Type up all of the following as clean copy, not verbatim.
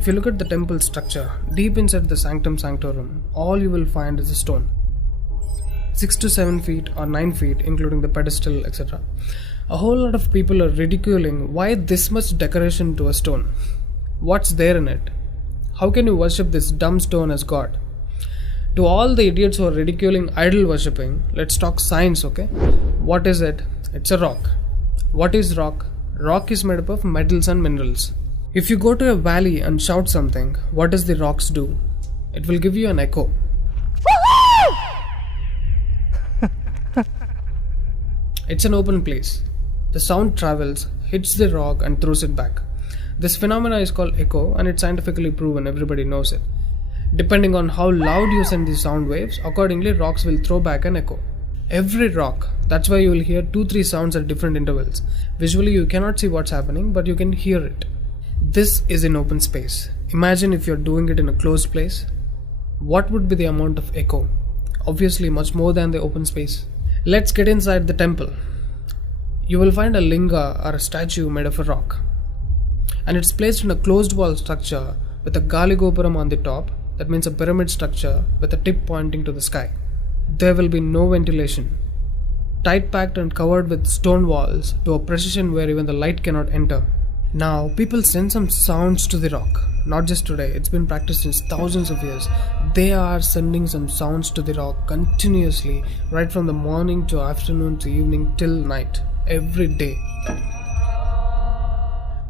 If you look at the temple structure, deep inside the sanctum sanctorum, all you will find is a stone. 6 to 7 feet or 9 feet, including the pedestal, etc. A whole lot of people are ridiculing why this much decoration to a stone. What's there in it? How can you worship this dumb stone as God? To all the idiots who are ridiculing idol worshipping, let's talk science, okay? What is it? It's a rock. What is rock? Rock is made up of metals and minerals. If you go to a valley and shout something, what does the rocks do? It will give you an echo. It's an open place. The sound travels, hits the rock and throws it back. This phenomena is called echo and it's scientifically proven, everybody knows it. Depending on how loud you send the sound waves, accordingly rocks will throw back an echo. Every rock, that's why you will hear 2-3 sounds at different intervals. Visually you cannot see what's happening, but you can hear it. This is in open space. Imagine if you're doing it in a closed place. What would be the amount of echo? Obviously much more than the open space. Let's get inside the temple. You will find a linga or a statue made of a rock. And it's placed in a closed wall structure with a Galigopuram on the top. That means a pyramid structure with a tip pointing to the sky. There will be no ventilation. Tight packed and covered with stone walls to a precision where even the light cannot enter. Now, people send some sounds to the rock. Not just today, it's been practiced since thousands of years. They are sending some sounds to the rock continuously, right from the morning to afternoon to evening till night, every day.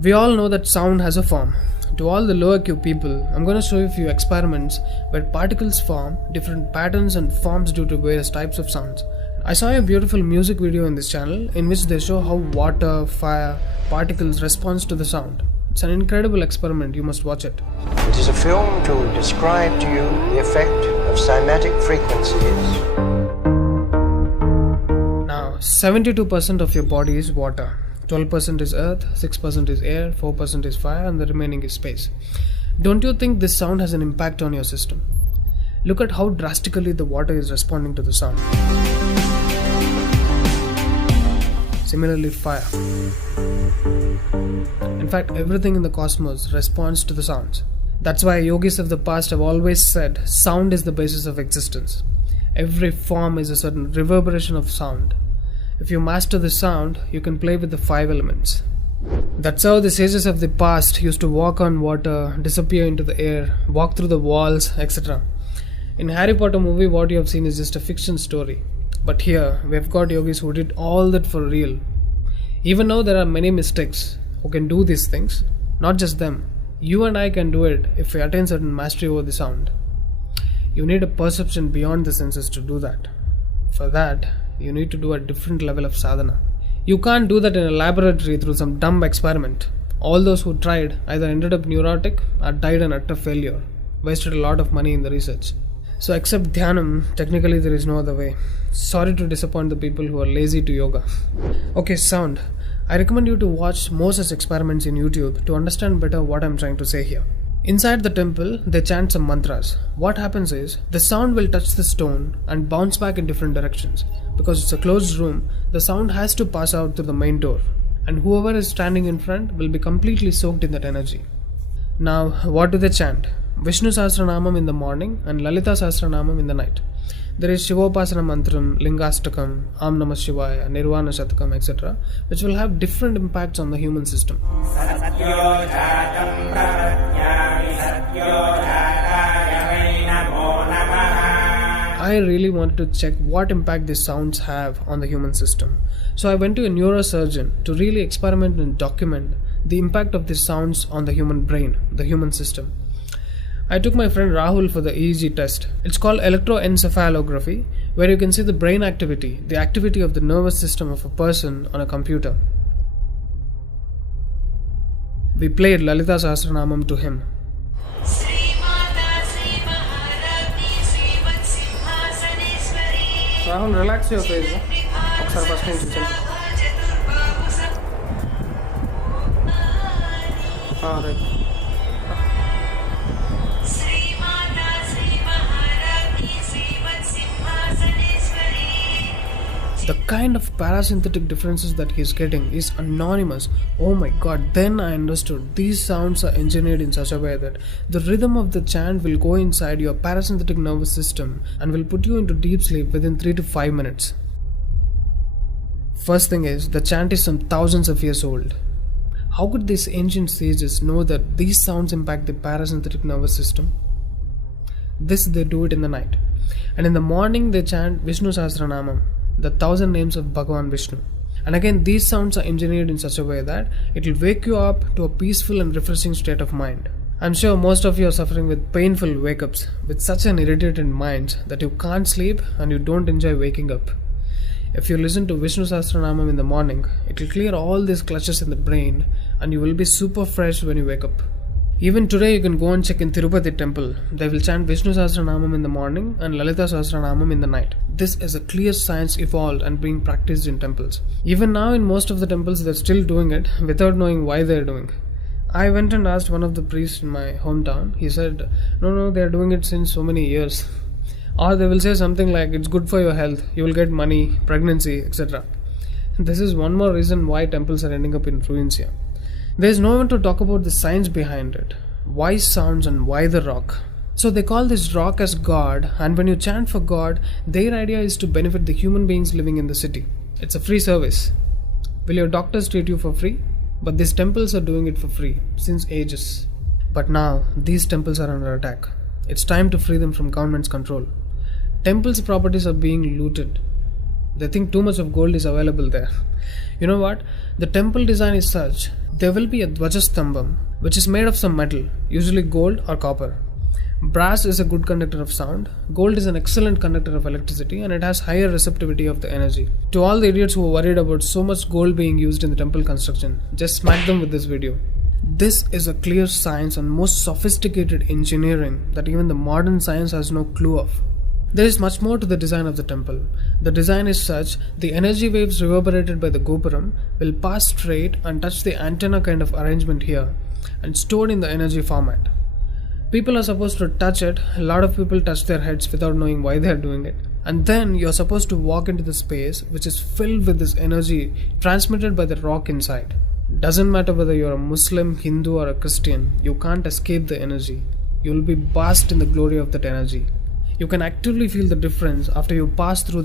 We all know that sound has a form. To all the lower IQ people, I'm going to show you a few experiments where particles form different patterns and forms due to various types of sounds. I saw a beautiful music video in this channel in which they show how water, fire, particles respond to the sound. It's an incredible experiment, you must watch it. It is a film to describe to you the effect of cymatic frequencies. Now, 72% of your body is water, 12% is earth, 6% is air, 4% is fire, and the remaining is space. Don't you think this sound has an impact on your system? Look at how drastically the water is responding to the sound. Similarly, fire. In fact, everything in the cosmos responds to the sounds. That's why yogis of the past have always said sound is the basis of existence. Every form is a certain reverberation of sound. If you master the sound, you can play with the 5 elements. That's how the sages of the past used to walk on water, disappear into the air, walk through the walls, etc. In Harry Potter movie, what you have seen is just a fiction story. But here, we have got yogis who did all that for real. Even now there are many mystics who can do these things. Not just them. You and I can do it if we attain certain mastery over the sound. You need a perception beyond the senses to do that. For that, you need to do a different level of sadhana. You can't do that in a laboratory through some dumb experiment. All those who tried either ended up neurotic or died an utter failure. Wasted a lot of money in the research. So except dhyanam, technically there is no other way. Sorry to disappoint the people who are lazy to yoga. Okay, sound. I recommend you to watch more such experiments in YouTube to understand better what I'm trying to say here. Inside the temple, they chant some mantras. What happens is, the sound will touch the stone and bounce back in different directions. Because it's a closed room, the sound has to pass out through the main door. And whoever is standing in front will be completely soaked in that energy. Now, what do they chant? Vishnu Sahasranamam in the morning and Lalita Sahasranamam in the night. There is Shivopasana Mantram, Lingastakam, Am Namah Shivaya, Nirvana Shatakam, etc., which will have different impacts on the human system. I really wanted to check what impact these sounds have on the human system. So I went to a neurosurgeon to really experiment and document the impact of these sounds on the human brain, the human system. I took my friend Rahul for the EEG test. It's called electroencephalography, where you can see the brain activity, the activity of the nervous system of a person on a computer. We played Lalita Sahasranamam to him. Rahul, relax your face. Right. The kind of parasympathetic differences that he's getting is anonymous. Oh my god, then I understood. These sounds are engineered in such a way that the rhythm of the chant will go inside your parasympathetic nervous system and will put you into deep sleep within 3 to 5 minutes. First thing is, the chant is some thousands of years old. How could these ancient sages know that these sounds impact the parasympathetic nervous system? This they do it in the night. And in the morning they chant Vishnu Sahasranamam, the 1000 names of Bhagavan Vishnu. And again, these sounds are engineered in such a way that it will wake you up to a peaceful and refreshing state of mind. I'm sure most of you are suffering with painful wake-ups, with such an irritated mind that you can't sleep and you don't enjoy waking up. If you listen to Vishnu Sahasranamam in the morning, it will clear all these clutches in the brain and you will be super fresh when you wake up. Even today you can go and check in Tirupati temple. They will chant Vishnu Sahasranamam in the morning and Lalita Sahasranamam in the night. This is a clear science evolved and being practiced in temples. Even now in most of the temples they're still doing it without knowing why they're doing. I went and asked one of the priests in my hometown. He said, no, they're doing it since so many years. Or they will say something like, it's good for your health, you will get money, pregnancy, etc. This is one more reason why temples are ending up in ruins here. There is no one to talk about the science behind it. Why sounds and why the rock? So they call this rock as God, and when you chant for God, their idea is to benefit the human beings living in the city. It's a free service. Will your doctors treat you for free? But these temples are doing it for free, since ages. But now, these temples are under attack. It's time to free them from government's control. Temples' properties are being looted. They think too much of gold is available there. You know what? The temple design is such, there will be a Dvajastambam, which is made of some metal, usually gold or copper. Brass is a good conductor of sound, gold is an excellent conductor of electricity, and it has higher receptivity of the energy. To all the idiots who are worried about so much gold being used in the temple construction, just smack them with this video. This is a clear science and most sophisticated engineering that even the modern science has no clue of. There is much more to the design of the temple. The design is such, the energy waves reverberated by the gopuram will pass straight and touch the antenna kind of arrangement here and stored in the energy format. People are supposed to touch it, a lot of people touch their heads without knowing why they are doing it. And then you are supposed to walk into the space which is filled with this energy transmitted by the rock inside. Doesn't matter whether you are a Muslim, Hindu or a Christian, you can't escape the energy. You will be basked in the glory of that energy. You can actively feel the difference after you pass through